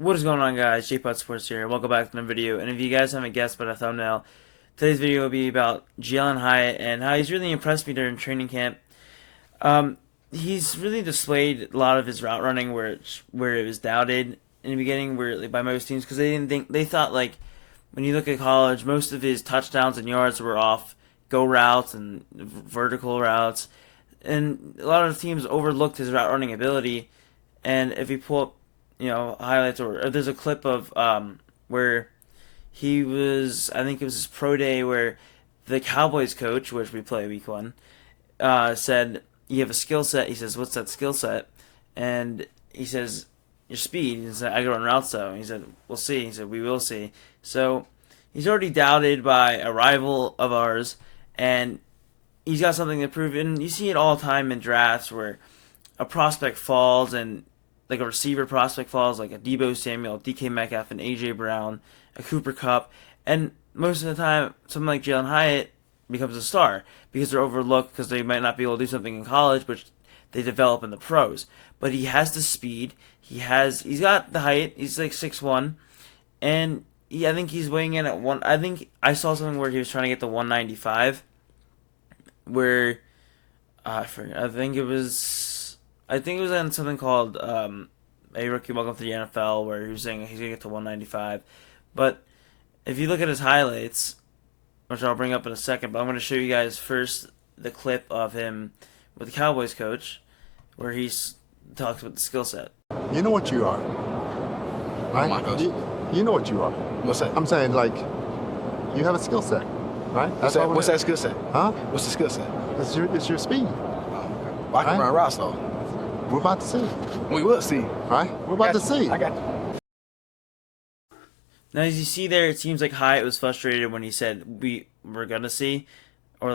What is going on, guys? JPOD-SPORTS here. Welcome back to another video. And if you guys haven't guessed by the thumbnail, today's video will be about Jalin Hyatt and how he's really impressed me during training camp. Um, he's really displayed a lot of his route running where it was doubted in the beginning, by most teams, because they thought, like, when you look at college, most of his touchdowns and yards were off go routes and vertical routes, and a lot of teams overlooked his route running ability. And if you pull up, highlights, or there's a clip of where he was, I think it was his pro day, where the Cowboys coach, which we play week one, said, "You have a skill set." He says, "What's that skill set?" And he says, "Your speed." He said, "I can run routes though." He said, "We'll see." He said, "We will see." So he's already doubted by a rival of ours, and he's got something to prove. And you see it all the time in drafts where a prospect falls, and like a receiver prospect falls, like a Debo Samuel, DK Metcalf, and AJ Brown, a Cooper Kupp, and most of the time, someone like Jalin Hyatt becomes a star because they're overlooked because they might not be able to do something in college, which they develop in the pros. But he has the speed. He's got the height. He's like 6'1", and I think he's weighing in at one. I think I saw something where he was trying to get to 195, where I forget. I think it was on something called A Rookie Welcome to the NFL, where he was saying he's gonna get to 195. But if you look at his highlights, which I'll bring up in a second, but I'm gonna show you guys first the clip of him with the Cowboys coach, where he's talks about the skill set. You know what you are, right? My coach. You know what you are. What's that? I'm saying, like, you have a skill set, right? What's that skill set? Huh? What's the skill set? It's your speed. Well, I can Right. run routes though. We're about to see, We will see. right? We're about to see. I got you. Now, as you see there, it seems like Hyatt was frustrated when he said we're gonna see, or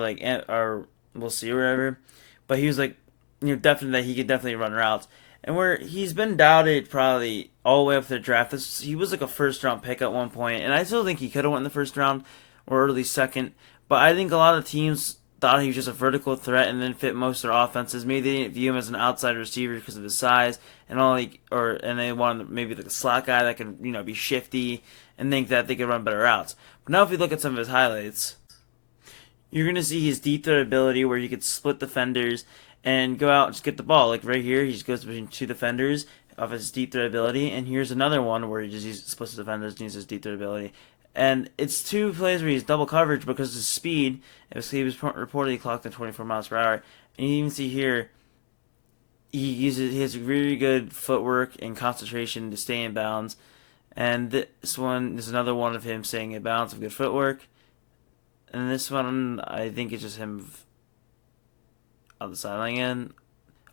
we'll see, or whatever. But he was like, definitely that he could definitely run routes. And where he's been doubted probably all the way up to the draft. He was like a first round pick at one point, and I still think he could have went in the first round or early second. But I think a lot of teams thought he was just a vertical threat and then fit most of their offenses. Maybe they didn't view him as an outside receiver because of his size and and they wanted maybe like a slot guy that could be shifty and think that they could run better routes. But now if you look at some of his highlights, you're gonna see his deep threat ability where he could split defenders and go out and just get the ball. Like right here, he just goes between two defenders of his deep threat ability, and here's another one where he just splits the defenders and uses his deep threat ability. And it's two plays where he's double coverage because of his speed. He was reportedly clocked at 24 miles per hour. And you even see here, he has really good footwork and concentration to stay in bounds. And this one is another one of him staying in bounds with good footwork. And this one, I think it's just him on the sideline again.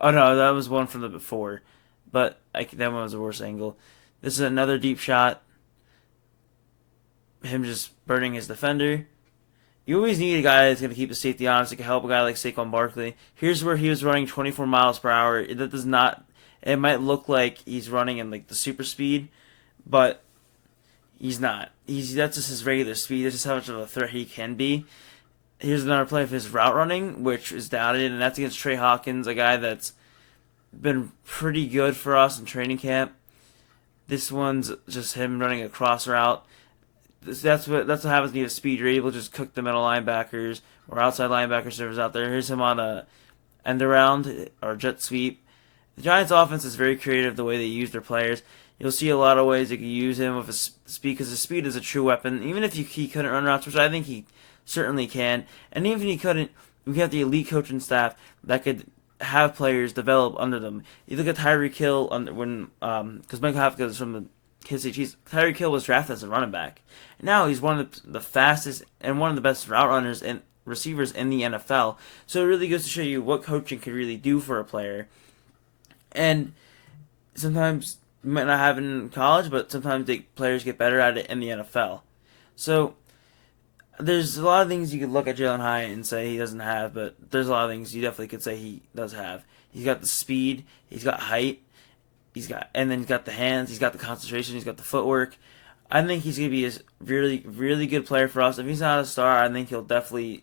Oh no, that was one from the before. But that one was a worse angle. This is another deep shot. Him just burning his defender. You always need a guy that's going to keep the safety honest. That can help a guy like Saquon Barkley. Here's where he was running 24 miles per hour. That does not. It might look like he's running in like the super speed, but he's not. That's just his regular speed. That's just how much of a threat he can be. Here's another play of his route running, which is doubted, and that's against Trey Hawkins, a guy that's been pretty good for us in training camp. This one's just him running a cross route. That's what happens when you have speed. You're able to just cook the middle linebackers or outside linebacker servers out there. Here's him on a end around or jet sweep. The Giants' offense is very creative the way they use their players. You'll see a lot of ways they can use him with his speed, because his speed is a true weapon. Even if he couldn't run routes, which I think he certainly can, and even if he couldn't, we have the elite coaching staff that could have players develop under them. You look at Tyreek Hill because Michael Hafka is from the Kansas City Chiefs. Tyreek Hill was drafted as a running back. Now he's one of the fastest and one of the best route runners and receivers in the NFL. So it really goes to show you what coaching can really do for a player. And sometimes you might not have it in college, but sometimes players get better at it in the NFL. So there's a lot of things you could look at Jalin Hyatt and say he doesn't have, but there's a lot of things you definitely could say he does have. He's got the speed, he's got height, he's got the hands, he's got the concentration, he's got the footwork. I think he's going to be a really, really good player for us. If he's not a star, I think he'll definitely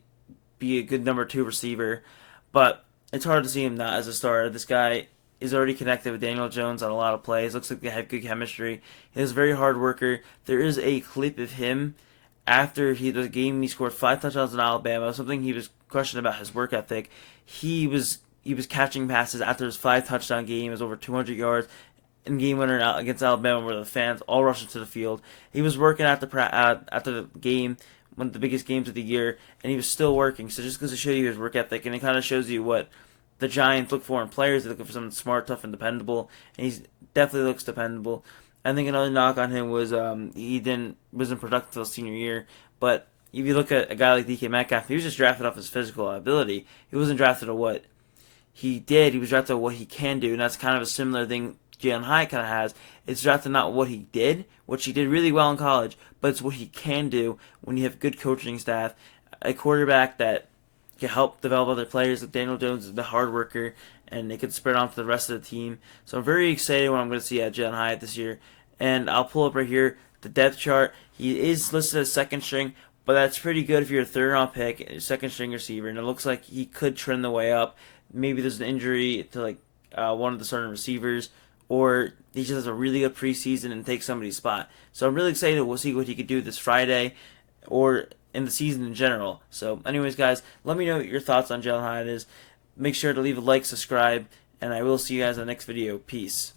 be a good number 2 receiver. But it's hard to see him not as a star. This guy is already connected with Daniel Jones on a lot of plays. Looks like they have good chemistry. He's a very hard worker. There is a clip of him after the game. He scored 5 touchdowns in Alabama. Something he was questioned about his work ethic. He was catching passes after his 5 touchdown game. It was over 200 yards in game winner against Alabama, where the fans all rushed into the field. He was working after the game, one of the biggest games of the year, and he was still working. So just goes to show you his work ethic, and it kind of shows you what the Giants look for in players. They look for someone smart, tough, and dependable, and he definitely looks dependable. I think another knock on him was wasn't productive his senior year, but if you look at a guy like DK Metcalf, he was just drafted off his physical ability. He wasn't drafted to what he did. He was drafted to what he can do, and that's kind of a similar thing Jalin kind of has. It's drafted not what he did, which he did really well in college, but it's what he can do when you have good coaching staff, a quarterback that can help develop other players. Like Daniel Jones is the hard worker, and they can spread on to the rest of the team. So I'm very excited what I'm going to see at Jalin Hyatt this year. And I'll pull up right here the depth chart. He is listed as second string, but that's pretty good if you're a third-round pick, second string receiver, and it looks like he could trend the way up. Maybe there's an injury to one of the starting receivers, or he just has a really good preseason and takes somebody's spot. So I'm really excited. We'll see what he could do this Friday or in the season in general. So anyways, guys, let me know what your thoughts on Jalin Hyatt is. Make sure to leave a like, subscribe, and I will see you guys in the next video. Peace.